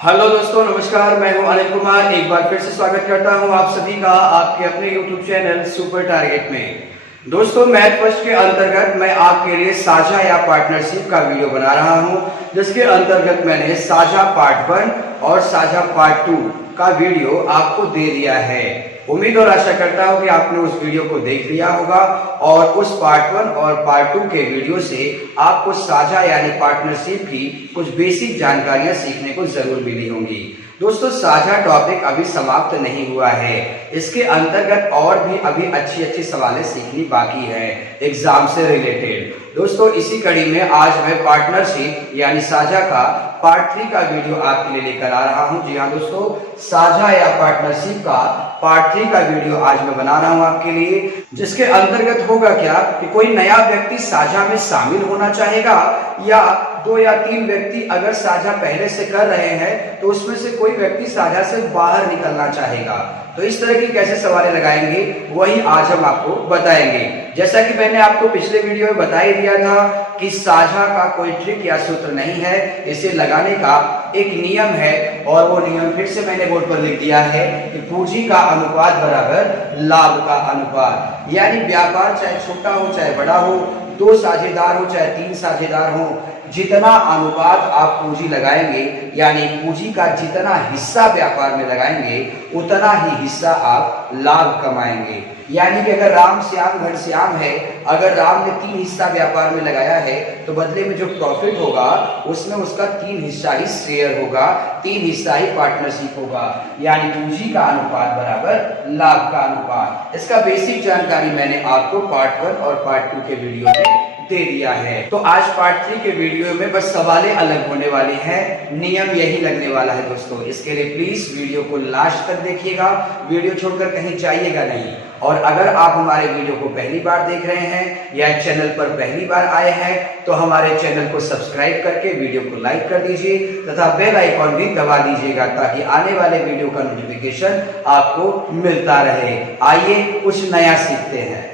Hello दोस्तों, नमस्कार। मैं हूं अनिल कुमार। एक बार फिर से स्वागत करता हूं आप सभी का आपके अपने YouTube चैनल सुपर टारगेट में। दोस्तों, मैथ फर्स्ट के अंतर्गत मैं आपके लिए साझा या पार्टनरशिप का वीडियो बना रहा हूं, जिसके अंतर्गत मैंने साझा पार्ट 1 और साझा पार्ट 2 का वीडियो आपको दे दिया है। उम्मीद और आशा करता हूं कि आपने उस वीडियो को देख लिया होगा और उस पार्ट 1 और पार्ट 2 के वीडियो से आपको साझा यानी पार्टनरशिप की कुछ बेसिक जानकारियां सीखने को जरूर मिली होंगी। दोस्तों, साझा टॉपिक अभी समाप्त नहीं हुआ है। इसके अंतर्गत और भी अभी अच्छी अच्छी सवालें सीखनी बाकी है एग्जाम से रिलेटेड। दोस्तों, इसी कड़ी में आज मैं पार्टनरशिप यानी साझा का पार्ट 3 का वीडियो आपके लिए लेकर आ रहा हूं। जी हाँ दोस्तों, साझा या पार्टनरशिप का पार्ट 3 का वीडियो आज मैं बना रहा हूं आपके लिए, जिसके अंतर्गत होगा क्या कि कोई नया व्यक्ति साझा में शामिल होना चाहेगा या 2 या 3 व्यक्ति अगर साझा पहले से कर रहे हैं तो उसमें से कोई व्यक्ति साझा से बाहर निकलना चाहेगा। तो इस तरह की कैसे सवालें लगाएंगे वही आज हम आपको बताएंगे। जैसा कि मैंने आपको पिछले वीडियो में बता ही दिया था कि साझा का कोई ट्रिक या सूत्र नहीं है, इसे लगाने का एक नियम है और वो नियम फिर से मैंने बोर्ड पर लिख दिया है कि पूंजी का अनुपात बराबर लाभ का अनुपात। यानी व्यापार चाहे छोटा हो चाहे बड़ा हो, 2 साझेदार हो चाहे 3 साझेदार हो, जितना अनुपात आप पूंजी लगाएंगे यानी पूंजी का जितना हिस्सा व्यापार में लगाएंगे उतना ही हिस्सा आप लाभ कमाएंगे। यानी कि अगर राम श्याम घनश्याम है, अगर राम ने 3 हिस्सा व्यापार में लगाया है तो बदले में जो प्रॉफिट होगा उसमें उसका 3 हिस्सा ही शेयर होगा, 3 हिस्सा ही पार्टनरशिप होगा। यानी पूंजी का अनुपात बराबर लाभ का अनुपात। इसका बेसिक जानकारी मैंने आपको पार्ट 1 और पार्ट 2 के वीडियो में दे दिया है। तो आज पार्ट 3 के वीडियो में बस सवालें अलग होने वाली हैं, नियम यही लगने वाला है दोस्तों। इसके लिए प्लीज वीडियो को लास्ट तक देखिएगा, वीडियो छोड़कर कहीं जाइएगा नहीं। और अगर आप हमारे वीडियो को पहली बार देख रहे हैं या चैनल पर पहली बार आए हैं तो हमारे चैनल को सब्सक्राइब करके वीडियो को लाइक कर दीजिए तथा बेल आइकॉन भी दबा दीजिएगा ताकि आने वाले वीडियो का नोटिफिकेशन आपको मिलता रहे। आइए कुछ नया सीखते हैं।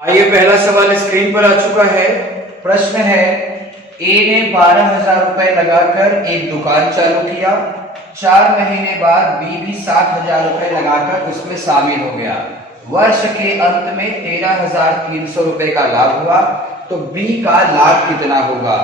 आइए, पहला सवाल स्क्रीन पर आ चुका है। प्रश्न है, ए ने 12,000 रुपए लगाकर एक दुकान चालू किया। 4 महीने बाद बी भी 7,000 रुपए लगाकर उसमें शामिल हो गया। वर्ष के अंत में 13,300 रुपए का लाभ हुआ, तो बी का लाभ कितना होगा?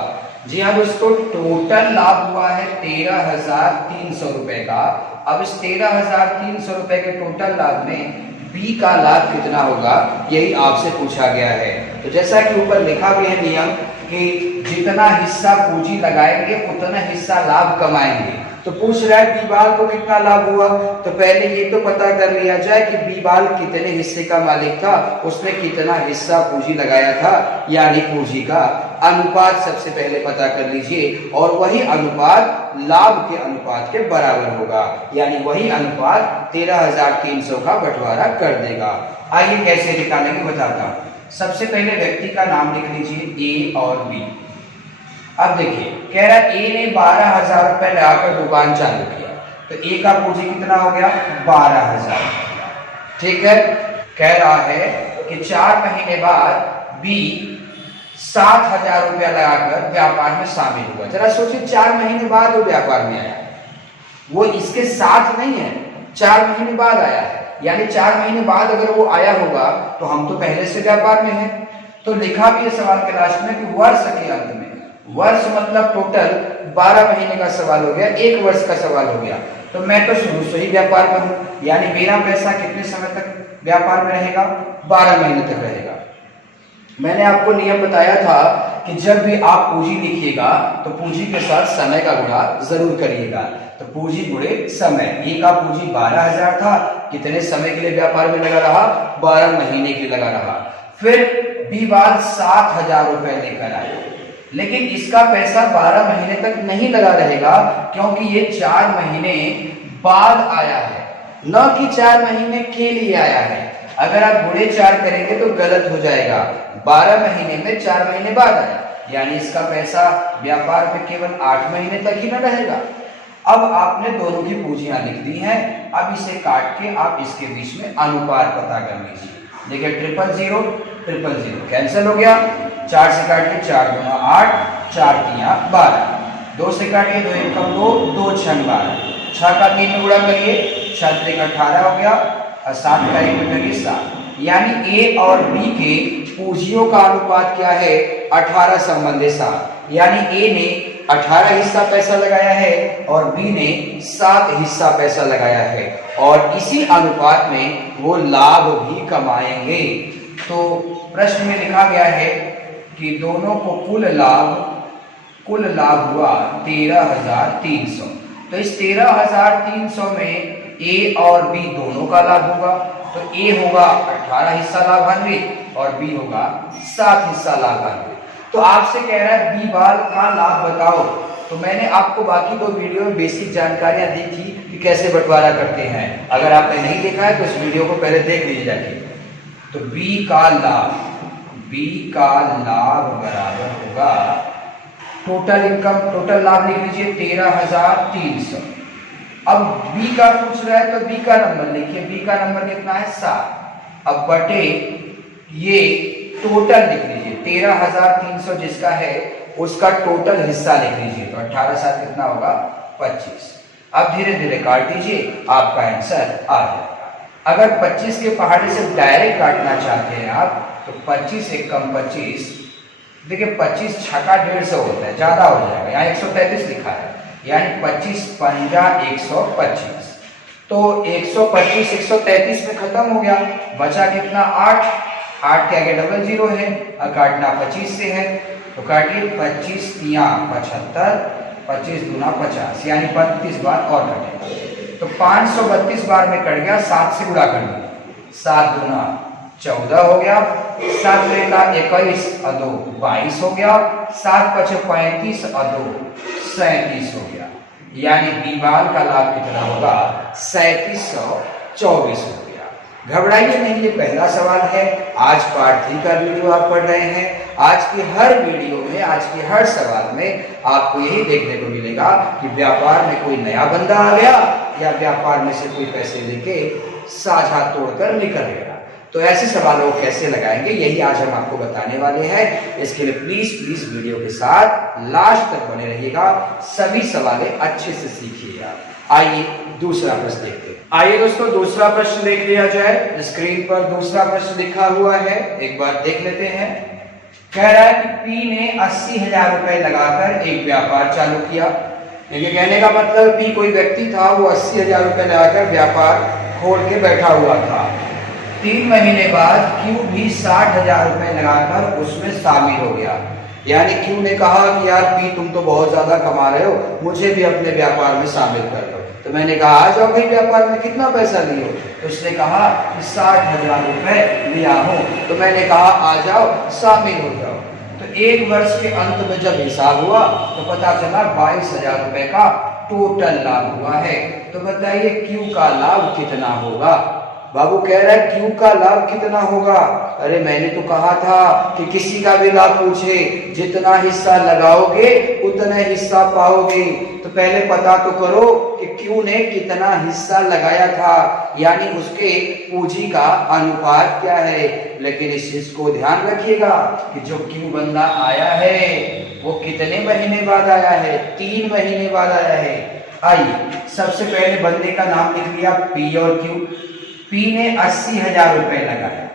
जी हाँ दोस्तों, टोटल लाभ हुआ है 13,300 रुपए का। अब इस 13,300 रुपए के टोटल लाभ में बी का लाभ कितना होगा, यही आपसे पूछा गया है। तो जैसा कि ऊपर लिखा भी है नियम कि जितना हिस्सा पूंजी लगाएंगे उतना हिस्सा लाभ कमाएंगे। तो पूछ रहा है बी बाल को कितना लाभ हुआ, तो पहले ये तो पता कर लिया जाए कि बी बाल कितने हिस्से का मालिक था, उसने कितना हिस्सा पूंजी लगाया था, यानी पूंजी का अनुपात सबसे पहले पता कर लीजिए और वही अनुपात लाभ के अनुपात के बराबर होगा। यानी वही अनुपात 13,300 का बंटवारा कर देगा। आइए कैसे निकालेंगे बताता हूं। सबसे पहले व्यक्ति का नाम लिख लीजिए ए और बी। अब देखिए, कह रहा है ए ने 12,000 रुपए लगाकर दुकान चालू किया, तो ए का पूंजी कितना हो गया? 12,000। ठीक है। कह रहा है कि 4 महीने बाद बी 7,000 रुपया लगाकर व्यापार में शामिल हुआ। जरा सोचिए, 4 महीने बाद वो व्यापार में आया, वो इसके साथ नहीं है, 4 महीने बाद आया है। यानी 4 महीने बाद अगर वो आया होगा तो हम तो पहले से व्यापार में हैं। तो लिखा भी है सवाल के लास्ट में कि वर्ष के अंत में, वर्ष मतलब टोटल 12 महीने का सवाल हो गया, 1 वर्ष का सवाल हो गया। तो मैं तो शुरू से ही व्यापार में हूं, यानी मेरा पैसा कितने समय तक व्यापार में रहेगा? 12 महीने तक रहेगा। मैंने आपको नियम बताया था कि जब भी आप पूंजी लिखिएगा तो पूंजी के साथ समय का गुणा जरूर करिएगा। तो पूंजी गुणे समय। ए का पूंजी 12,000 था, कितने समय के लिए व्यापार में लगा रहा? 12 महीने के लिए लगा रहा। फिर बी बाल 7,000 रुपए लेकर आए, लेकिन इसका पैसा 12 महीने तक नहीं लगा रहेगा क्योंकि ये 4 महीने बाद आया है, न कि 4 महीने के लिए आया है। अगर आप गुणे 4 करेंगे तो गलत हो जाएगा। 12 महीने में 4 महीने बाद आया, यानी इसका पैसा व्यापार में केवल 8 महीने तक ही न रहेगा। अब आपने दोनों की पूंजियां लिख दी हैं। अब इसे काट के आप इसके बीच में अनुपात पता कर लीजिए। देखिए 000 000 कैंसिल हो गया। 4 से काटिए 4 दूना 8, 4 तिया 12, 2 से काटिए 2 एकम 2, 2 छंग 12, 6 का 3 में गुणा करिए 6 त्रिक 18 हो गया और 7 का 1 में करिए 7। यानी ए और बी के पूंजियों का अनुपात क्या है 18 संबंधी 7। यानी ए ने 18 हिस्सा पैसा लगाया है और बी ने 7 हिस्सा पैसा लगाया है और इसी अनुपात में वो लाभ भी कमाएंगे। तो प्रश्न में लिखा गया है कि दोनों को कुल लाभ हुआ 13,300। तो इस 13,300 में ए और बी दोनों का लाभ होगा। तो ए होगा 18 हिस्सा लाभान्वित और बी होगा 7 हिस्सा लाभान्वित। तो आपसे कह रहा है बी बाल का लाभ बताओ। तो मैंने आपको बाकी 2 वीडियो में बेसिक जानकारियां दी थी कि कैसे बंटवारा करते हैं। अगर आपने नहीं देखा है तो इस वीडियो को पहले देख लीजिए जाके। तो बी का लाभ बराबर होगा टोटल इनकम, टोटल लाभ लिख लीजिए 13,300। अब बी का पूछ रहा है तो बी का नंबर लिखिए। बी का नंबर कितना है 7। अब बटे ये टोटल लिख लीजिए 13,300 जिसका है उसका टोटल हिस्सा लिख लीजिए। तो 18 7 कितना होगा 25। अब धीरे धीरे काट दीजिए, आपका आंसर आ जाएगा। अगर 25 के पहाड़े से डायरेक्ट काटना चाहते हैं आप तो 25 एकम 25, देखिए 25 छक्का 150 होता है, ज्यादा हो जाएगा। यहाँ 133 लिखा है यानी 25 पंजा 125। तो 125 133 में खत्म हो गया, बचा कितना 8 के आगे डबल 0 है और काटना 25 से है। तो काटिए 25 तिया 75, 25 दूना 50 यानी 32 बार और कटे। तो 532 बार में कट गया, 7 से गुणा कर दिया, 7 दूना 14 हो गया, 7 त्रिका 21 और 2 22 हो गया, 7 पचे 35 और 2 37 हो गया। यानी बी बाल का लाभ कितना होगा 3724 हो गया। घबराइए नहीं, ये पहला सवाल है। आज पार्ट 3 का वीडियो आप पढ़ रहे हैं। आज की हर वीडियो में, आज के हर सवाल में आपको यही देखने को मिलेगा कि व्यापार में कोई नया बंदा आ गया या व्यापार में से कोई पैसे लेके साझा तोड़कर निकल गया। तो ऐसे सवालों को कैसे लगाएंगे यही आज हम आपको बताने वाले हैं। इसके लिए प्लीज वीडियो के साथ लास्ट तक बने रहिएगा, सभी सवालें अच्छे से सीखिएगा। आइए दूसरा प्रश्न देखते हैं। आइए दोस्तों दूसरा प्रश्न देख लिया जाए। स्क्रीन पर दूसरा प्रश्न लिखा हुआ है, एक बार देख लेते हैं। कह रहा है कि पी ने 80,000 रुपए लगाकर एक व्यापार चालू किया। देखिए कहने का मतलब पी कोई व्यक्ति था, वो 80,000 रुपए लगाकर व्यापार खोल के बैठा हुआ था। 3 महीने बाद क्यू भी 60,000 रुपए लगाकर उसमें शामिल हो गया। यानी क्यू ने कहा कि यार पी तुम तो बहुत ज्यादा कमा रहे हो, मुझे भी अपने व्यापार में शामिल कर लो। तो मैंने कहा आ जाओ भाई, व्यापार में कितना पैसा लियो? तो उसने कहा कि 60,000 रुपए लिया हूं। तो मैंने कहा आ जाओ शामिल हो जाओ। तो 1 वर्ष के अंत में जब हिसाब हुआ तो पता चला 22,000 रुपए का टोटल लाभ हुआ है। तो बताइए क्यू का लाभ कितना होगा? बाबू कह रहा है क्यू का लाभ कितना होगा? अरे मैंने तो कहा था कि किसी का भी लाभ पूछे, जितना हिस्सा लगाओगे उतना हिस्सा पाओगे। तो पहले पता तो करो कि क्यू ने कितना हिस्सा लगाया था, यानी उसके पूंजी का अनुपात क्या है। लेकिन इस चीज को ध्यान रखिएगा कि जो क्यू बंदा आया है वो कितने महीने बाद आया है? 3 महीने बाद आया है। आइए सबसे पहले बंदे का नाम लिख लिया पी और क्यू। पी ने 80,000 रुपए लगाया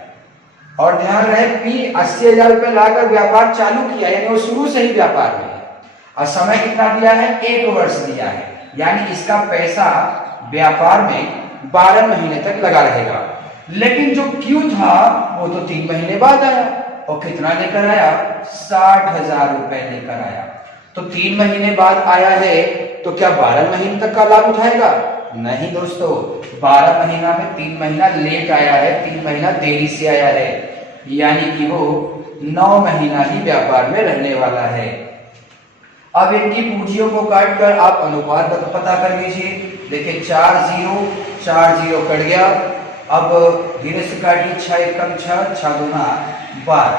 और ध्यान रहे पी 80,000 रुपए लाकर व्यापार चालू किया, यानी वो शुरू से ही व्यापार में है। और समय कितना दिया है? 1 वर्ष दिया है, यानी इसका पैसा व्यापार में 12 महीने तक लगा रहेगा। लेकिन जो क्यू था वो तो 3 महीने बाद आया और कितना लेकर आया? 60,000 रुपए लेकर आया। तो 3 महीने बाद आया है तो क्या 12 महीने तक का लाभ उठाएगा? नहीं दोस्तों, 12 महीना में 3 महीना लेट आया है, 3 महीना देरी से आया है, यानी कि वो 9 महीना ही व्यापार में रहने वाला है। अब इनकी पूंजियों को काट कर आप अनुपात पता कर लीजिए। देखिए 4 0 कट गया। अब धीरे से काटिए, 6 एकम 6, 6 दूना 12,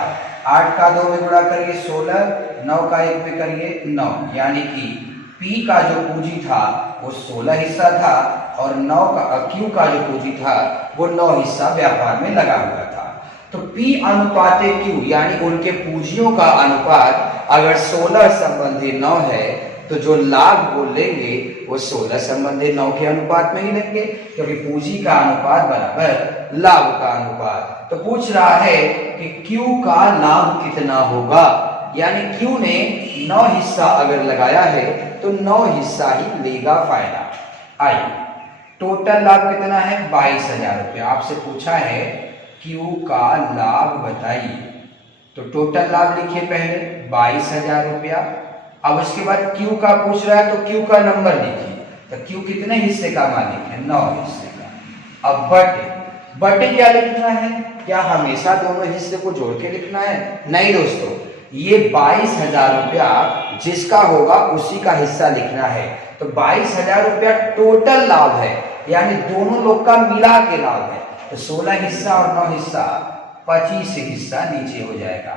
8 का 2 में गुणा करिए 16, 9 का 1 में करिए 9, यानी कि पी का जो पूंजी था वो 16 हिस्सा था और 9 का क्यू का जो पूंजी था वो 9 हिस्सा व्यापार में लगा हुआ था। तो P अनुपात Q यानी उनके पूंजियों का अनुपात अगर 16 संबंधी 9 है तो जो लाभ वो लेंगे वो 16 संबंधी 9 के अनुपात में ही लेंगे, क्योंकि पूंजी का अनुपात बराबर लाभ का अनुपात। तो पूछ रहा है कि Q का लाभ कितना होगा, यानी Q ने 9 हिस्सा अगर लगाया है तो 9 हिस्सा ही लेगा फायदा। आइए, टोटल लाभ कितना है? 22,000 रुपया। आपसे पूछा है Q का लाभ बताइए, तो टोटल लाभ लिखिए पहले 22,000 रुपया। अब उसके बाद Q का पूछ रहा है तो Q का नंबर लिखिए। तो Q कितने हिस्से का मालिक है? 9 हिस्से का। अब बटे क्या लिखना है? क्या हमेशा दोनों हिस्से को जोड़ के लिखना है? नहीं दोस्तों, ये 22,000 रुपया जिसका होगा उसी का हिस्सा लिखना है। तो 22,000 रुपया टोटल लाभ है, यानी दोनों लोग का मिला के लाभ है। तो 16 हिस्सा और 9 हिस्सा 25 हिस्सा नीचे हो जाएगा।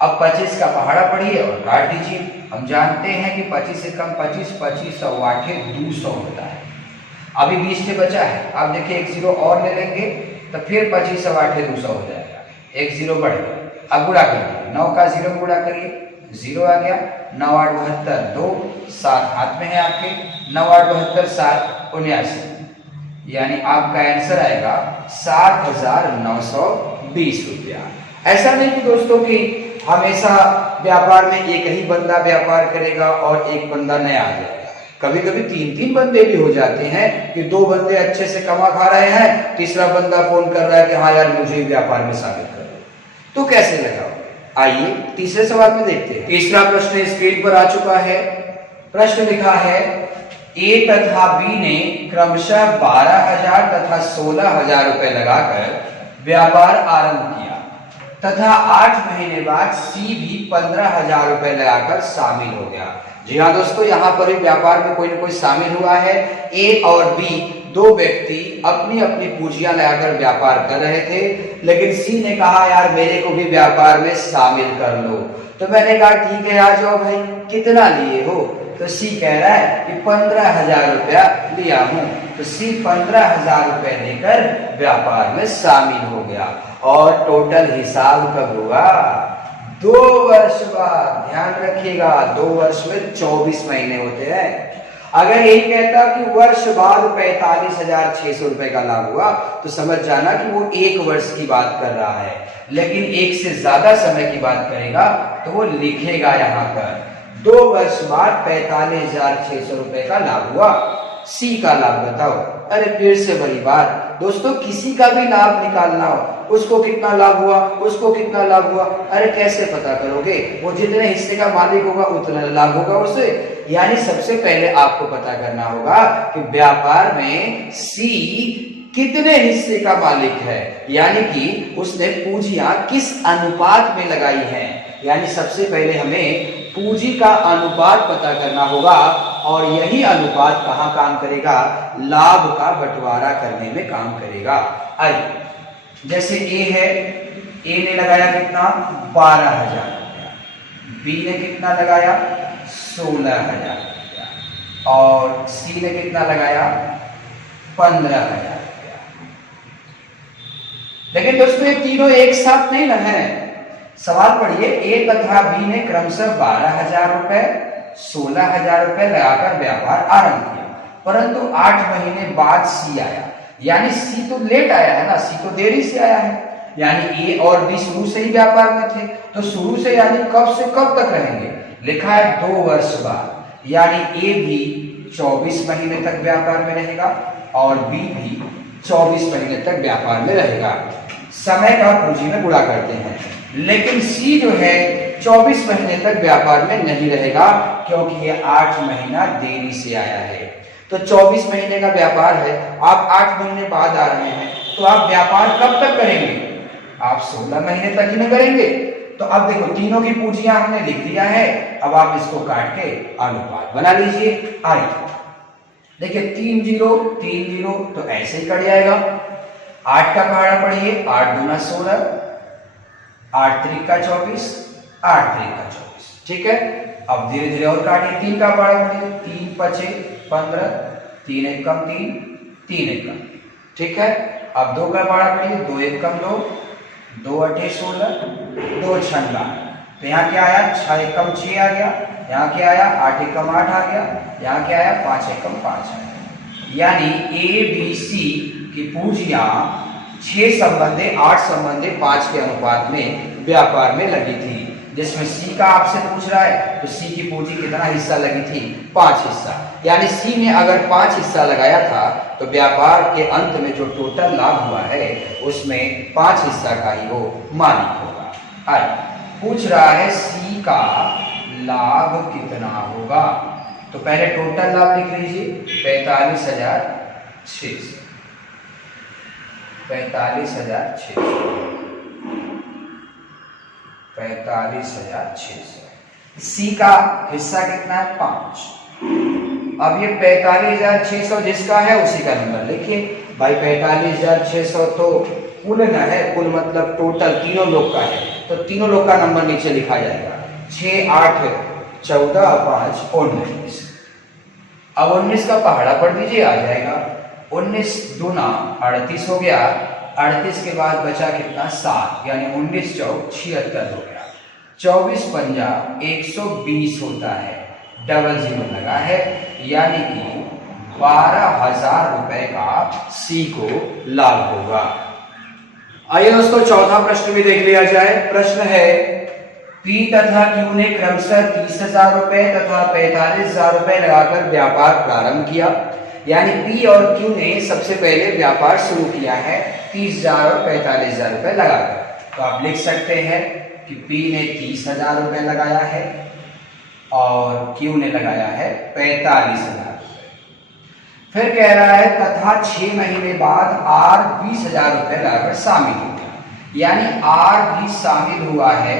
अब 25 का पहाड़ा पढ़िए और काट दीजिए। हम जानते हैं कि 25 से कम 25, 25 सौ 8 200 होता है। अभी 20 से बचा है, आप देखिए एक जीरो और ले लेंगे तो फिर 25 सौ 8 200 हो जाएगा, एक जीरो बढ़ गया। अब गुणा करिए, 9 का 0 गुणा करिए, 0 आ गया। 9 8 72 2, 7 हाथ में है आपके, 9 8 72 7 79, यानी आपका आंसर आएगा 7,920 रुपया। ऐसा नहीं कि दोस्तों कि हमेशा व्यापार में एक ही बंदा व्यापार करेगा और एक बंदा नया आ जाएगा। कभी कभी 3-3 बंदे भी हो जाते हैं कि 2 बंदे अच्छे से कमा खा रहे हैं, तीसरा बंदा फोन कर रहा है कि हाँ यार मुझे व्यापार में शामिल कर दो। तो कैसे लगाओगे? आइए तीसरे सवाल में देखते हैं। तीसरा प्रश्न स्क्रीन पर आ चुका है। प्रश्न लिखा है A तथा B ने क्रमशः 12,000 तथा 16,000 रुपए लगाकर व्यापार आरंभ किया तथा 8 महीने बाद C भी 15,000 रुपए लगाकर शामिल हो गया। जी हाँ दोस्तों, यहाँ पर भी व्यापार में कोई ना कोई शामिल हुआ है। A और B दो व्यक्ति अपनी अपनी पूंजियां लगाकर व्यापार कर रहे थे, लेकिन C ने कहा यार मेरे को भी व्यापार में शामिल कर लो। तो मैंने कहा ठीक है आ जाओ भाई, कितना लिए हो? तो C कह रहा है कि 15,000 रुपया लिया हूं। तो C 15,000 रुपए लेकर व्यापार में शामिल हो गया। और टोटल हिसाब कब हुआ? 2 वर्ष बाद। ध्यान रखिएगा, 2 वर्ष में 24 महीने होते हैं। अगर यही कहता कि वर्ष बाद 45,600 रुपए का लाभ हुआ तो समझ जाना कि वो 1 वर्ष की बात कर रहा है, लेकिन 1 से ज्यादा समय की बात करेगा तो वो लिखेगा यहाँ पर 2 वर्ष बाद 45,600 रुपए का लाभ हुआ। C का लाभ बताओ। अरे फिर से बड़ी बात दोस्तों, किसी का भी लाभ निकालना हो, उसको कितना लाभ हुआ, उसको कितना लाभ हुआ, अरे कैसे पता करोगे? वो जितने हिस्से का मालिक होगा उतना लाभ होगा उसे। यानी सबसे पहले आपको पता करना होगा कि व्यापार में C कितने हिस्से का मालिक है, यानी कि उसने पूंजियां किस अनुपात में लगाई हैं। यानी सबसे पहले हमें पूंजी का अनुपात पता करना होगा, और यही अनुपात कहाँ काम करेगा? लाभ का बंटवारा करने में काम करेगा। आइए, जैसे A है, A ने लगाया कितना? 12,000 रुपया। B ने कितना लगाया? 16,000 रुपया। और C ने कितना लगाया? 15,000 रुपया। लेकिन दोस्तों ये तीनों एक साथ नहीं ना है। सवाल पढ़िए, A तथा B ने क्रमशः 12,000 रुपए 16,000 रुपए लगाकर व्यापार आरंभ किया, परंतु 8 महीने बाद C आया। यानी C तो लेट आया है ना, C तो देरी से आया है। यानी A और B शुरू से ही व्यापार में थे, तो शुरू से यानी कब से कब तक रहेंगे? लिखा है 2 वर्ष बाद। यानी A भी 24 महीने तक व्यापार में रहेगा और B भी 24 महीने तक व्यापार में रहेगा। समय का पूंजी में गुणा करते हैं, लेकिन C जो है 24 महीने तक व्यापार में नहीं रहेगा, क्योंकि ये 8 महीना देरी से आया है। तो 24 महीने का व्यापार है, आप 8 महीने बाद आ रहे हैं, तो आप व्यापार कब तक करेंगे? आप 16 महीने तक ही नहीं करेंगे। तो अब देखो तीनों की पूंजियां हमने लिख दिया है, अब आप इसको काट के अनुपात बना लीजिए। आइए देखिए, 3 जीरो 3 जीरो तो ऐसे ही कट जाएगा। 8 का पहाड़ा पढ़िए, 8 दूना 16, 8 त्रिका 24, 8 त्रिका 24। ठीक है, अब धीरे धीरे और काटिए। 3 का पहाड़ा पढ़िए, 3 पचे 15, 3 एक कम 3, 3 एक कम। ठीक है, अब 2 का पहाड़ा पढ़िए, 2 एक कम 2, 2 अठे 16, 2 छंगा। तो यहाँ क्या आया, 6 एकम 6 आ गया। यहाँ क्या आया, 8 एकम 8 आ गया। यहाँ क्या आया, 5 एकम 5 आ गया। यानी ए बी सी की पूंजियां 6 संबंधे 8 संबंधे 5 के अनुपात में व्यापार में लगी थी। जिसमें सी का आपसे पूछ रहा है तो सी की पूंजी कितना हिस्सा लगी थी, 5 हिस्सा। यानी सी ने अगर 5 हिस्सा लगाया था तो व्यापार के अंत में जो टोटल लाभ हुआ है उसमें 5 हिस्सा का ही वो मालिक होगा। आइए, पूछ रहा है सी का लाभ कितना होगा। तो पहले टोटल लाभ लिख लीजिए, 45,600। 45,600 सी का हिस्सा कितना है, 5। अब ये 45,600 जिसका है उसी का नंबर लिखिए भाई। 45,600 तो कुल न है, कुल मतलब टोटल तीनों लोग का है, तो तीनों लोग का नंबर नीचे लिखा जाएगा। 6, 8, 14, 5, 19। अब 19 का पहाड़ा पढ़ दीजिए, आ जाएगा। 19 दूना 38 हो गया। 38 के बाद बचा कितना, 7, यानी 19 चौक 76 हो गया। 24 पंजा 120 होता है, डबल 0 लगा है, यानी कि 12,000 रुपए का सी को लाभ होगा। आइए दोस्तों, चौथा प्रश्न भी देख लिया जाए। प्रश्न है पी तथा क्यू ने क्रमशः 30,000 रुपए तथा 45,000 रुपए लगाकर व्यापार प्रारंभ किया। यानी पी और क्यू ने सबसे पहले व्यापार शुरू किया है 30,000 और 45,000 रुपए लगाकर। तो आप लिख सकते हैं कि पी ने 30,000 रुपए लगाया है और क्यू ने लगाया है 45,000 रुपए। फिर कह रहा है तथा 6 महीने बाद आर 20,000 रुपए लगाकर शामिल हो गया। यानी आर भी शामिल हुआ है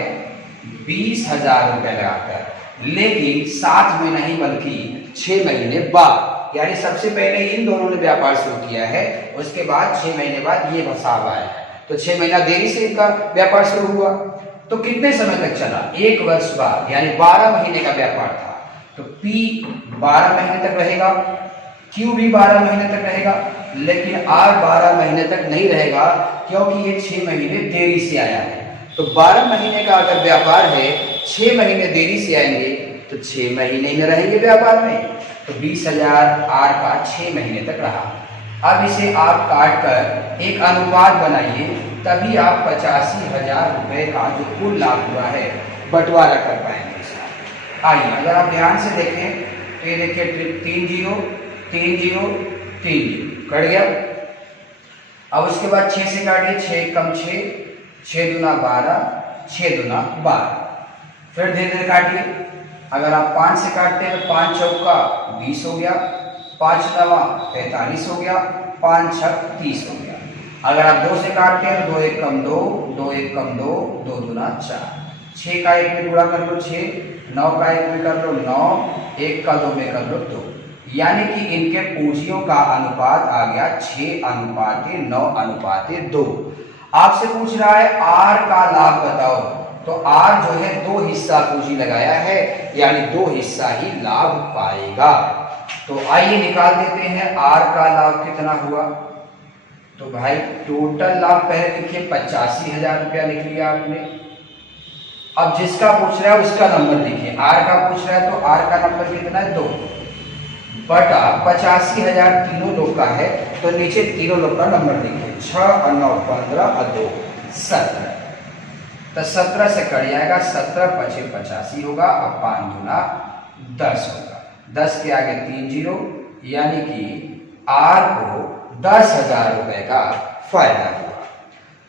20,000 रुपए लगाकर, लेकिन साथ में नहीं बल्कि 6 महीने बाद। यानी सबसे पहले इन दोनों ने व्यापार शुरू किया है, उसके बाद 6 महीने बाद ये बसाव आया है, तो 6 महीना देरी से इनका व्यापार शुरू हुआ। तो कितने समय तक चला, 1 वर्ष बाद, यानी 12 महीने का व्यापार था। तो P 12 महीने तक रहेगा, Q भी 12 महीने तक रहेगा, लेकिन R 12 महीने तक नहीं रहेगा क्योंकि ये 6 महीने देरी से आया है। तो 12 महीने का अगर व्यापार है, 6 महीने देरी से आएंगे तो 6 महीने में रहेंगे व्यापार में। तो 20,000 आर का 6 महीने तक रहा। अब इसे आप काट कर एक अनुपात बनाइए, तभी आप 85,000 रुपए का जो कुल लाभ हुआ है बंटवारा कर पाएंगे इसका। आइए, अगर आप ध्यान से देखें तो ये देखिए 3 0 3 0 3 0 कट गया। अब उसके बाद 6 से काटिए, 6 कम 6, 6 दूना 12, 6 दूना 12। फिर धीरे धीरे काटिए। अगर आप 5 से काटते हैं तो 5 चौका 20 हो गया, 5 नवा 45 हो गया, 5 छक 30 हो गया। अगर आप 2 से काटते हैं तो 2 1 कम 2, 2 1 कम 2, 2 दूना 4। 6 का 1 में गुणा कर लो 6, 9 का 1 में कर लो 9, 1 का 2 में कर लो 2। यानी कि इनके पूंजियों का अनुपात आ गया 6:9:2। आपसे पूछ रहा है आर का लाभ बताओ, तो आर जो है 2 हिस्सा पूंजी लगाया है, यानी 2 हिस्सा ही लाभ पाएगा। तो आइए निकाल देते हैं आर का लाभ कितना हुआ। तो भाई टोटल लाभ पहले लिखिए 85,000 रुपया लिख लिया आपने। अब जिसका पूछ रहा है उसका नंबर लिखिए। आर का पूछ रहा है तो आर का नंबर कितना है, 2 बटा 85,000 तीनों लोग का है, तो नीचे तीनों लोग का नंबर लिखिए। 6 और 9 15 और 2 17। तो 17 से कट जाएगा, 17 × 85 होगा, और 5 दूना 10 होगा। 10 के आगे 3 0, यानी कि आर को 10,000 रुपए का फायदा हुआ।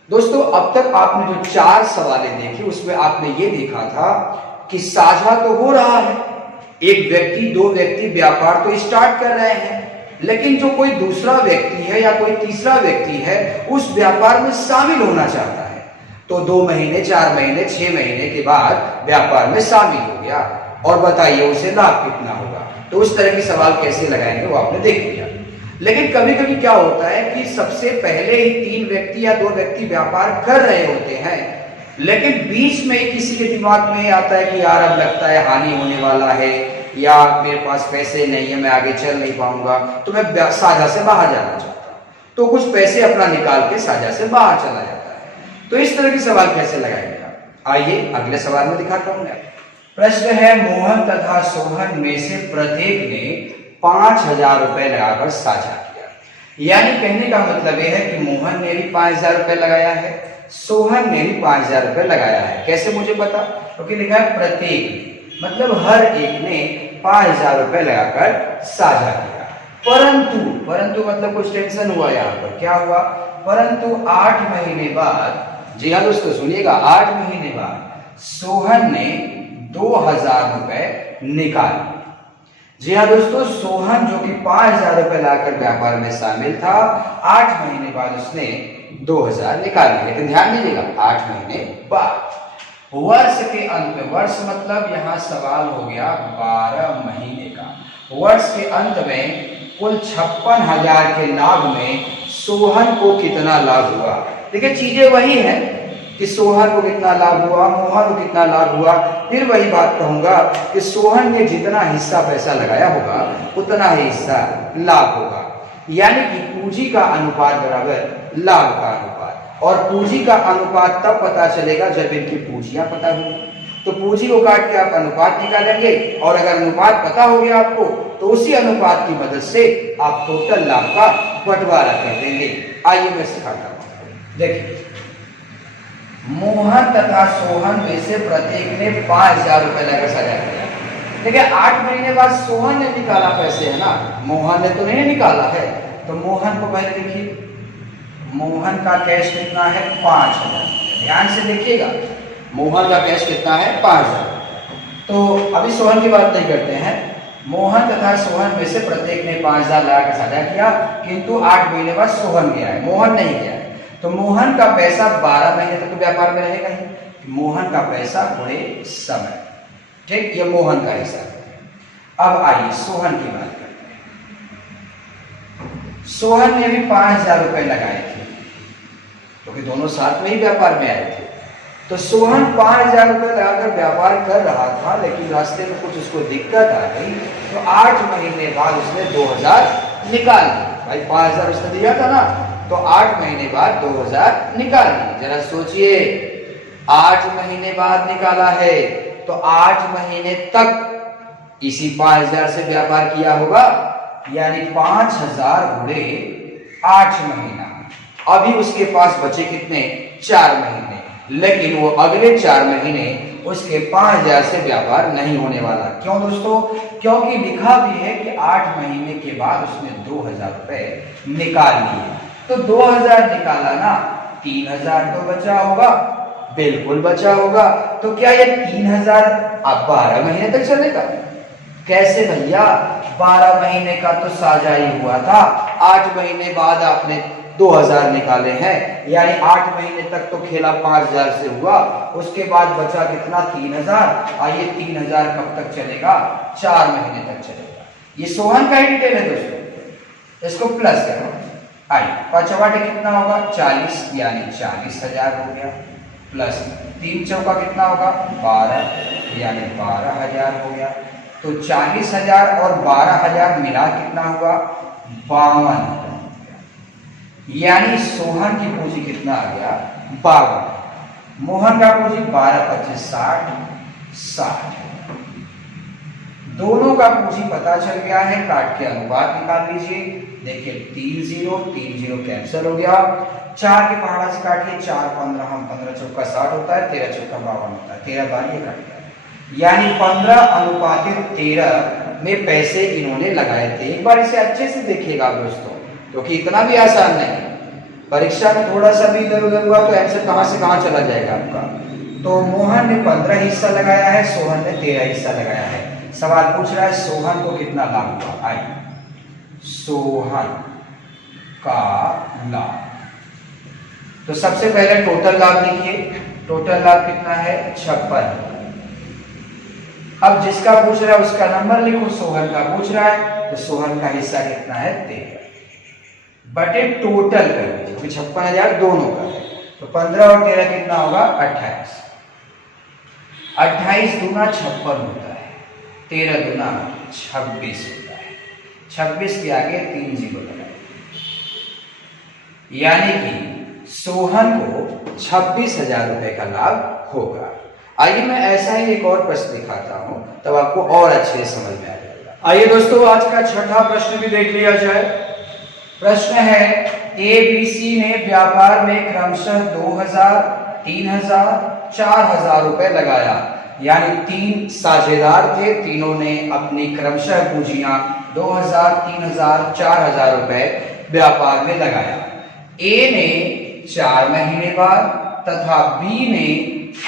दोस्तों, अब तक आपने जो 4 सवालें देखी उसमें आपने ये देखा था कि साझा तो हो रहा है, एक व्यक्ति 2 व्यक्ति व्यापार तो स्टार्ट कर रहे हैं, लेकिन जो कोई दूसरा व्यक्ति है या कोई तीसरा व्यक्ति है उस व्यापार में शामिल होना चाहता है, तो 2 महीने 4 महीने 6 महीने के बाद व्यापार में शामिल हो गया, और बताइए उसे लाभ कितना होगा। तो उस तरह के सवाल कैसे लगाएंगे वो आपने देख लिया। लेकिन कभी कभी क्या होता है कि सबसे पहले ही 3 व्यक्ति या 2 व्यक्ति व्यापार कर रहे होते हैं, लेकिन बीच में किसी के दिमाग में आता है कि यार अब लगता है हानि होने वाला है, या मेरे पास पैसे नहीं है, मैं आगे चल नहीं पाऊंगा, तो मैं साझा से बाहर जाना चाहता हूं। तो कुछ पैसे अपना निकाल के साझा से बाहर चला जाता है। तो इस तरह के सवाल कैसे लगाएंगे आप? आइए अगले सवाल में दिखाता हूं मैं। प्रश्न है मोहन तथा सोहन में से प्रत्येक ने 5,000 रुपए लगाकर साझा किया। यानी कहने का मतलब यह है कि मोहन ने भी 5,000 रुपए लगाया है, सोहन ने भी 5,000 रुपए लगाया है। कैसे मुझे पता? क्योंकि लिखा है प्रत्येक, मतलब हर एक ने 5,000 रुपए लगाकर साझा किया। परंतु मतलब कुछ टेंशन हुआ यहाँ पर। क्या हुआ? परंतु 8 महीने बाद, जी हाँ दोस्तों सुनिएगा, 8 महीने बाद सोहन ने 2,000 रुपए निकाले। जी हाँ दोस्तों, सोहन जो कि 5,000 रुपए लाकर व्यापार में शामिल था, 8 महीने बाद उसने 2,000 निकाल लिए। लेकिन ध्यान दीजिएगा, 8 महीने बाद। वर्ष के अंत में, वर्ष मतलब यहाँ सवाल हो गया 12 महीने का। वर्ष के अंत में कुल 56,000 के लाभ में सोहन को कितना लाभ हुआ? देखिए चीजें वही है कि सोहन को कितना लाभ हुआ, मोहन को कितना लाभ हुआ। फिर वही बात कहूंगा कि सोहन ने जितना हिस्सा पैसा लगाया होगा उतना ही हिस्सा लाभ होगा। यानी कि पूंजी का अनुपात बराबर लाभ का अनुपात। और पूंजी का अनुपात तब पता चलेगा जब इनकी पूंजियां पता होंगी। तो पूंजी को काट के आप अनुपात निकालेंगे, और अगर अनुपात पता हो गया आपको तो उसी अनुपात की मदद से आप टोटल लाभ का बंटवारा कर देंगे। आइए मैं सिखाता हूं। देखिए, मोहन तथा सोहन में से प्रत्येक ने 5,000 रुपए लेकर साझा किया। देखिए 8 महीने बाद सोहन ने निकाला पैसे, है ना, मोहन ने तो नहीं निकाला है। तो मोहन को पहले देखिए, मोहन का कैश कितना है? 5,000। ध्यान से देखिएगा, मोहन का कैश कितना है? 5,000। तो अभी सोहन की बात नहीं करते हैं। मोहन तथा सोहन में से प्रत्येक ने 5,000 लगाकर साझा किया, किंतु 8 महीने बाद सोहन गया है, मोहन नहीं गया है। तो मोहन का पैसा 12 महीने तक तो व्यापार में रहेगा ही। मोहन का पैसा गुणे समय, ठीक, ये मोहन का हिसाब। अब आइए सोहन की बात करते हैं। सोहन ने भी 5,000 रुपए लगाए थे, क्योंकि तो दोनों साथ में ही व्यापार में आए थे। तो सोहन 5,000 रुपए लगाकर व्यापार कर रहा था, लेकिन रास्ते में कुछ उसको दिक्कत आ गई, तो 8 महीने बाद उसने 2,000 निकाल लिया। भाई 5,000 उसने दिया था ना, तो 8 महीने बाद 2,000 निकाल लिए। जरा सोचिए, 8 महीने बाद निकाला है तो 8 महीने तक इसी 5,000 से व्यापार किया होगा, यानी 5,000 गुणे 8 महीना। अभी उसके पास बचे कितने? 4 महीने। लेकिन वो अगले 4 महीने उसके 5,000 से व्यापार नहीं होने वाला। क्यों दोस्तों? क्योंकि लिखा भी है कि 8 महीने के बाद उसने 2,000 रुपए निकाल लिए। तो 2,000 निकाला ना, 3,000 तो बचा होगा, बिल्कुल बचा होगा। तो क्या ये 3,000 अब 12 महीने तक चलेगा? कैसे भैया, 12 महीने का तो साझा ही हुआ था, 8 महीने बाद आपने 2,000 निकाले हैं, यानी 8 महीने तक तो खेला 5,000 से हुआ, उसके बाद बचा कितना? 3,000। आइए 3,000 कब तक चलेगा? 4 महीने तक चलेगा। ये सोहन का ही डिटेल है दोस्तों, इसको प्लस करो। आइए 5 चौवाटे कितना होगा? 40, यानी 40,000 हो गया, प्लस 3 चौका कितना होगा? 12, यानी 12,000 हो गया। तो 40,000 और 12,000 मिला कितना हुआ? 52,000। यानी सोहन की पूंजी कितना आ गया? 52। मोहन का पूंजी 12, 25, 60। दोनों का पूंजी पता चल गया है, काट के अनुपात निकाल लीजिए। देखिए 3 0 कैंसिल हो गया। 4 के पहाड़ा से काटिए, 4 15, हम 15 चौका 60 होता है, 13 चौका 52 होता है, 13 बार ये कट गया। यानी 15:13 में पैसे इन्होंने लगाए थे। एक बार इसे अच्छे से देखिएगा दोस्तों, क्योंकि इतना भी आसान नहीं। परीक्षा में थोड़ा सा भी इधर उधर हुआ तो आंसर कहां से कहां चला जाएगा आपका। तो मोहन ने 15 हिस्सा लगाया है, सोहन ने 13 हिस्सा लगाया है। सवाल पूछ रहा है सोहन को कितना लाभ हुआ। आइए सोहन का लाभ, तो सबसे पहले टोटल लाभ लिखिए। टोटल लाभ कितना है? 56। अब जिसका पूछ रहा है उसका नंबर लिखो, सोहन का पूछ रहा है तो सोहन का हिस्सा कितना है? 13 बटे टोटल कर दीजिए, क्योंकि 56,000 दोनों का है। तो 15 और 13 कितना होगा? 28। 28 दूना 56 होता है, 13 दूना 26 होता है। 26 के आगे 3 0 लगाए, यानी कि सोहन को 26,000 रुपए का लाभ होगा। आइए मैं ऐसा ही एक और प्रश्न दिखाता हूं, तब आपको और अच्छे से समझ में आ जाएगा। आइए दोस्तों, आज का छठा प्रश्न भी देख लिया जाए। प्रश्न है, ए बी सी ने व्यापार में क्रमशः 2,000, 3,000, 4,000 रुपए लगाया। यानी 3 साझेदार थे, तीनों ने अपनी क्रमशः पूंजियां 2,000, 3,000, 4,000 रुपए व्यापार में लगाया। ए ने 4 महीने बाद तथा बी ने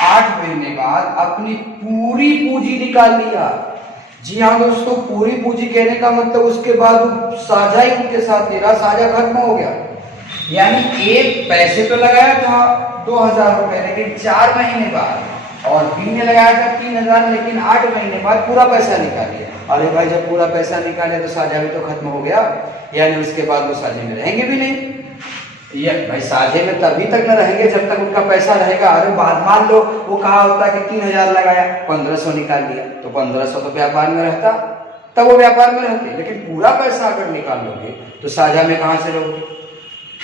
8 महीने बाद अपनी पूरी पूंजी निकाल लिया। जी हाँ दोस्तों, पूरी पूंजी कहने का मतलब उसके बाद साझा ही उनके साथ दे रहा, साझा खत्म हो गया। यानी एक पैसे तो लगाया था 2,000 रुपए, लेकिन 4 महीने बाद, और बी ने लगाया था 3,000, लेकिन 8 महीने बाद पूरा पैसा निकाल लिया। अरे भाई, जब पूरा पैसा निकाले तो साझा भी तो खत्म हो गया, यानी उसके बाद वो साझे में रहेंगे भी नहीं। ये भाई साझे में तभी तक न रहेंगे जब तक उनका पैसा रहेगा। अरे बाद मान लो वो कहा होता कि 3,000 लगाया, 1,500 निकाल लिया, तो 1,500 तो व्यापार में रहता, तब वो व्यापार में रहते। लेकिन पूरा पैसा अगर निकाल लोगे तो साझा में कहां से लोगे?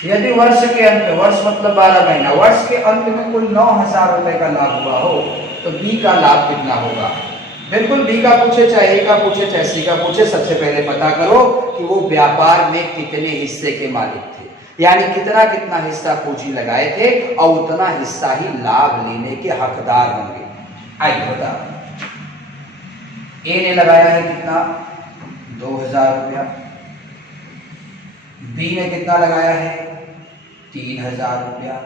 यदि वर्ष के अंत में, वर्ष मतलब 12 महीना, वर्ष के अंत में कुल 9,000 रुपए का लाभ हुआ हो तो बी का लाभ कितना होगा? बिल्कुल बी का पूछे, चाहे ए का पूछे, चाहे सी का पूछे, सबसे पहले पता करो कि वो व्यापार में कितने हिस्से के मालिक थे, यानी कितना कितना हिस्सा पूंजी लगाए थे, और उतना हिस्सा ही लाभ लेने के हकदार होंगे। आइए बता, ए ने लगाया है कितना? 2,000 रुपया। बी ने कितना लगाया है? 3,000 रुपया।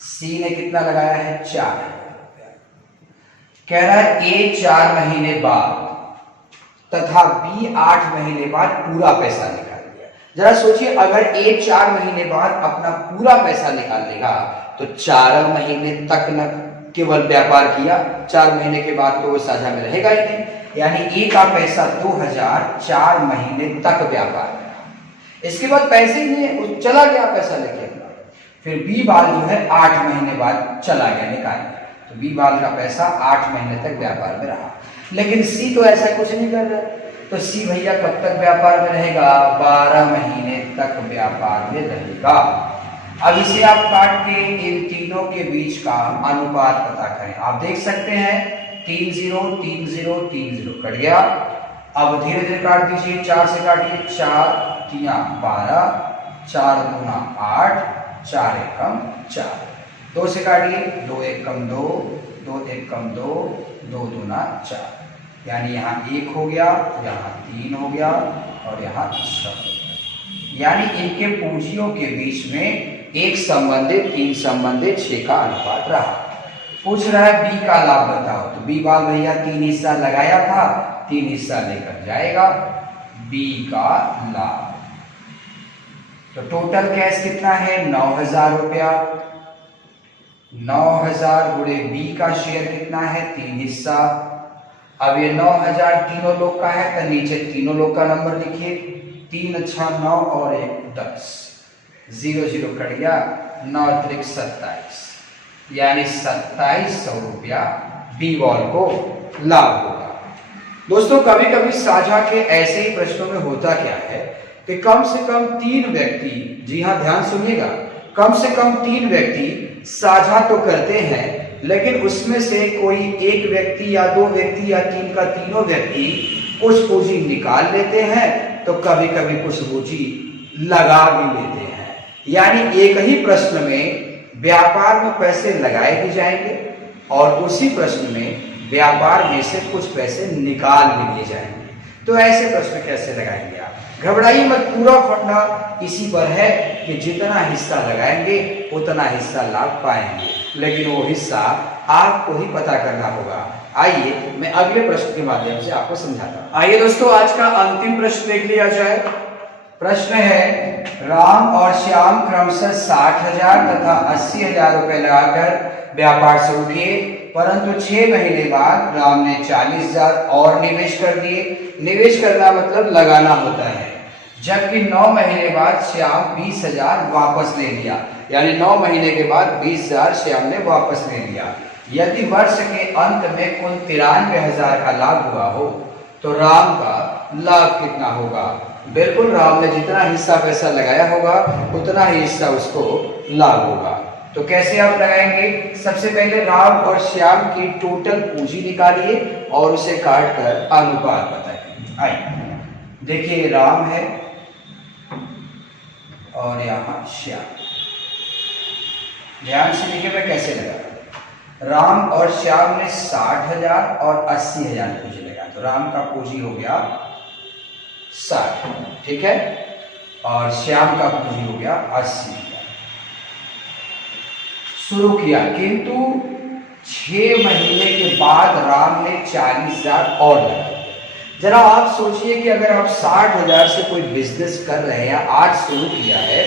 सी ने कितना लगाया है? 4,000 रुपया। कह रहा है ए 4 महीने बाद तथा बी 8 महीने बाद पूरा पैसा निकाल लिया। जरा सोचिए, अगर ए 4 महीने बाद अपना पूरा पैसा निकाल लेगा तो 4 महीने तक न केवल व्यापार किया, 4 महीने के बाद तो वो साझा में रहेगा ही नहीं। यानी ए का पैसा 2,000 4 महीने तक व्यापार में रहा। इसके बाद पैसे ही नहीं है, वो चला गया पैसा लेके। फिर बी बाल जो है 8 महीने बाद चला गया, निकाल गया, तो बी बाल का पैसा 8 महीने तक व्यापार में रहा। लेकिन सी तो ऐसा कुछ नहीं कर रहा, तो सी भैया कब तक व्यापार में रहेगा? 12 महीने तक व्यापार में रहेगा। अब इसे आप काट के इन तीनों के बीच का अनुपात पता करें। आप देख सकते हैं 3 0 3 0 3 0 कट गया। अब धीरे धीरे काट दीजिए, 4 से काटिए, 4 3 12, 4 2 8, 4 1 4। 2 से काटिए, 2 1 2, 2 1 2, 2 2 4। यानी यहाँ 1 हो गया, यहाँ 3 हो गया, और यहाँ 6 हो गया। यानी इनके पूंजियों के बीच में 1 संबंधित 3 संबंधित 6 का अनुपात रहा। पूछ रहा है बी का लाभ बताओ, तो बी बाल भैया 3 हिस्सा लगाया था, 3 हिस्सा लेकर जाएगा। बी का लाभ, तो टोटल कैश कितना है? 9,000 रुपया। 9,000 गुणे बी का शेयर कितना है? 3 हिस्सा। अब ये 9,000 तीनों लोग का है, तो नीचे तीनों लोग का नंबर लिखिए, 3 6 9 और 1 10, 0 0 कट गया, 9 3 27, यानी 2700 रुपया बी बॉल को लाभ होगा। दोस्तों, कभी कभी साझा के ऐसे ही प्रश्नों में होता क्या है कि कम से कम 3 व्यक्ति, जी हाँ ध्यान सुनिएगा, कम से कम 3 व्यक्ति साझा तो करते हैं, लेकिन उसमें से कोई एक व्यक्ति या 2 व्यक्ति या 3 का तीनों व्यक्ति कुछ पूंजी निकाल लेते हैं, तो कभी कभी कुछ पूंजी लगा भी लेते हैं। यानी एक ही प्रश्न में व्यापार में पैसे लगाए भी जाएंगे और उसी प्रश्न में व्यापार में से कुछ पैसे निकाल भी लिए जाएंगे। तो ऐसे प्रश्न कैसे लगाएंगे आप? घबराइए मत, पूरा फंडा इसी पर है कि जितना हिस्सा लगाएंगे उतना हिस्सा लाभ पाएंगे, लेकिन वो हिस्सा आपको ही पता करना होगा। आइए मैं अगले प्रश्न के माध्यम से आपको समझाता हूं। आइए दोस्तों, आज का अंतिम प्रश्न देख लिया जाए। प्रश्न है, राम और श्याम क्रमशः 60,000 तथा 80,000 रुपए लगाकर व्यापार शुरू किए, परंतु 6 महीने बाद राम ने 40,000 और निवेश कर दिए। निवेश करना मतलब लगाना होता है। जबकि 9 महीने बाद श्याम 20,000 वापस ले लिया, यानी 9 महीने के बाद 20,000 श्याम ने वापस ले लिया। यदि वर्ष के अंत में कुल 93,000 का लाभ हुआ हो तो राम का लाभ कितना होगा? बिल्कुल राम ने जितना हिस्सा पैसा लगाया होगा उतना ही हिस्सा उसको लाभ होगा। तो कैसे आप लगाएंगे? सबसे पहले राम और श्याम की टोटल पूंजी निकालिए और उसे काट कर अनुपात बताइए। आइए देखिए, राम है और यहां श्याम। ध्यान से देखिए मैं कैसे लगा। राम और श्याम ने 60,000 और 80,000 पूंजी लगाया, तो राम का पूंजी हो गया 60, ठीक है, और श्याम का पूंजी हो गया 80। शुरू किया, किंतु 6 महीने के बाद राम ने 40,000 और लगाया। जरा आप सोचिए कि अगर आप 60,000 से कोई बिजनेस कर रहे हैं या आज शुरू किया है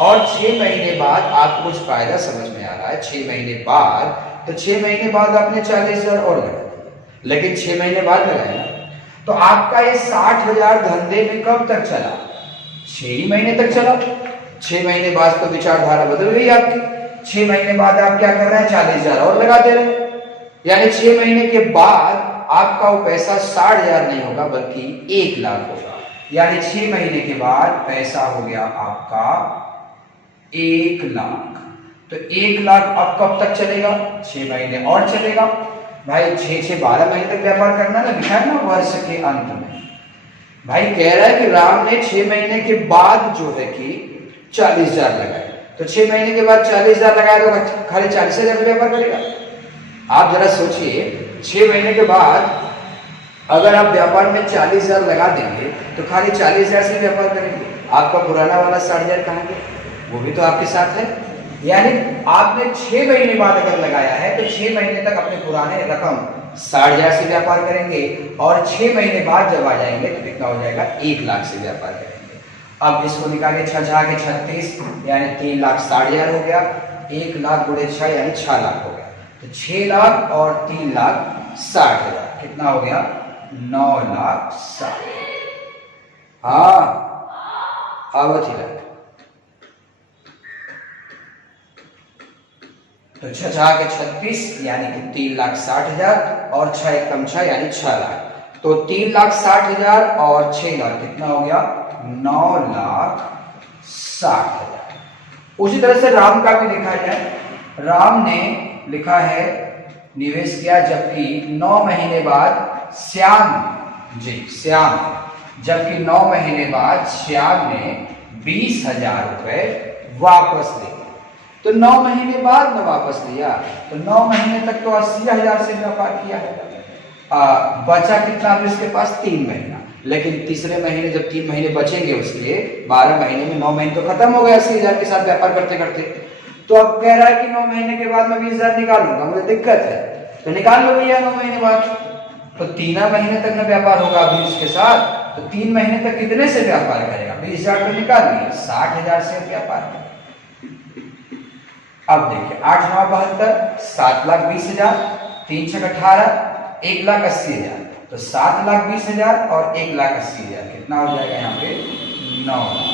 और 6 महीने बाद आपको कुछ फायदा समझ में आ रहा है, 6 महीने बाद, तो 6 महीने बाद आपने 40,000 और लगा दिया, लेकिन 6 महीने बाद लगाया, तो आपका ये 60,000 धंधे में कब तक चला? 6 ही महीने तक चला। 6 महीने बाद तो विचारधारा बदल गई आपकी। 6 महीने बाद आप क्या कर रहे हैं? 40,000 और लगा दे रहे हैं, यानी 6 महीने के बाद आपका वो पैसा 60,000 नहीं होगा बल्कि 1 लाख होगा। यानी 6 महीने के बाद पैसा हो गया आपका 1 लाख। तो 1 लाख अब कब तक चलेगा? 6 महीने और चलेगा भाई। 6 12 महीने तक व्यापार करना ना, लिखा है ना वर्ष के अंत में। भाई कह रहा है कि राम ने 6 महीने के बाद जो है कि 40,000 लगाए, तो 6 महीने के बाद 40,000 लगाया तो खाली 40,000 व्यापार करेगा। आप जरा सोचिए, 6 महीने के बाद अगर आप व्यापार में 40,000 लगा देंगे तो खाली 40,000 से व्यापार करेंगे, आपका पुराना वाला 60,000 कहाँ गया? वो भी तो आपके साथ है। यानी आपने 6 महीने बाद अगर लगाया है तो 6 महीने तक अपने पुराने रकम 60,000 से व्यापार करेंगे और 6 महीने बाद जब आ जाएंगे तो कितना हो जाएगा? 1 लाख से व्यापार करेंगे। अब इसको निकालिए, 6 के 36 यानी 3,60,000 हो गया। 1 लाख गुणे 6 यानी 6 लाख हो गया। तो 6 लाख और 3,60,000 कितना हो गया? 9,60,000। हाँ आवत ही लग। तो 6 के 36 यानी कि 3,60,000 और 6 एकम 6 यानी 6 लाख। तो 3,60,000 और 6 लाख कितना हो गया? 9,60,000। उसी तरह से राम का भी देखा जाए, राम ने लिखा है निवेश किया, जबकि 9 महीने बाद श्याम जबकि 9 महीने बाद श्याम ने 20,000 रुपए वापस लिए। तो 9 महीने बाद में वापस लिया, तो 9 महीने तक तो 80,000 से व्यापार किया है। बचा कितना अब इसके पास? 3 महीना। लेकिन तीसरे महीने जब 3 महीने बचेंगे उसके 12 महीने में 9 महीने तो खत्म हो गया 80,000 के साथ व्यापार करते करते। तो अब कह रहा है कि 9 महीने के बाद मैं 20,000 निकालूंगा, मुझे दिक्कत है, तो निकाल लो भैया 9 महीने बाद। तो 3 महीने तक ना व्यापार होगा अभी इसके साथ, तो 3 महीने तक कितने से व्यापार करेगा? 20,000 तो निकाल लिया, 60,000 से व्यापार करेगा। अब देखिए 8 9 72, 7,20,000, 3 6 18, 1,80,000। तो 7,20,000 और 1,80,000 कितना हो जाएगा यहाँ पे? 9 लाख।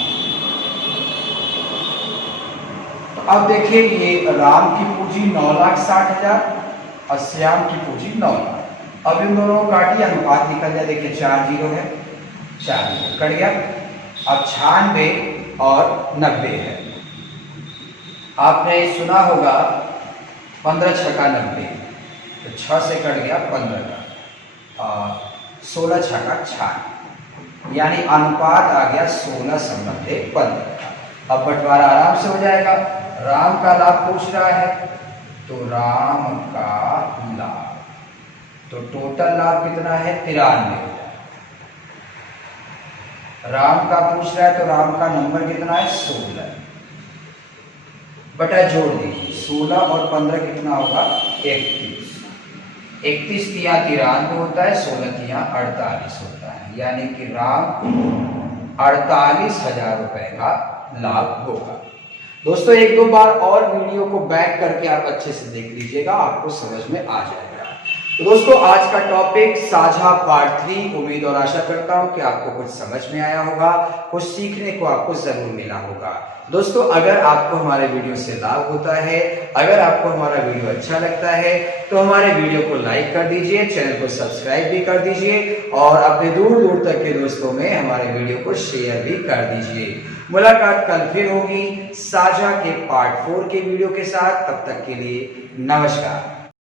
तो अब देखिए ये राम की पूंजी 9,60,000 और श्याम की पूंजी 9 लाख। अब इन दोनों को काटिए, अनुपात निकल जाए। देखिए 4 0 है, 4 0 कट गया। अब 96 और 90 है। आपने सुना होगा 15 6 का 90, तो 6 से कट गया 15 का, 16 6 का 6, यानी अनुपात आ गया 16:15 का। अब बंटवारा आराम से हो जाएगा। राम का लाभ पूछ रहा है, तो राम का लाभ, तो टोटल लाभ कितना है? 93। राम का पूछ रहा है तो राम का नंबर कितना है? 16 बटा जोड़ दीजिए, 16 और 15 कितना होगा? 31। 31 तिया 93 होता है, 16 तिया 48 होता है, यानी कि राम 48,000 रुपए का लाभ होगा। दोस्तों 1-2 बार और वीडियो को बैक करके आप अच्छे से देख लीजिएगा, आपको समझ में आ जाएगा। तो दोस्तों आज का टॉपिक साझा पार्ट 3। उम्मीद और आशा करता हूं कि आपको कुछ समझ में आया होगा, कुछ सीखने को आपको जरूर मिला होगा। दोस्तों अगर आपको हमारे वीडियो से लाभ होता है, अगर आपको हमारा वीडियो अच्छा लगता है तो हमारे वीडियो को लाइक कर दीजिए, चैनल को सब्सक्राइब भी कर दीजिए और अपने दूर दूर तक के दोस्तों में हमारे वीडियो को शेयर भी कर दीजिए। मुलाकात कल फिर होगी साझा के पार्ट 4 के वीडियो के साथ। तब तक के लिए नमस्कार।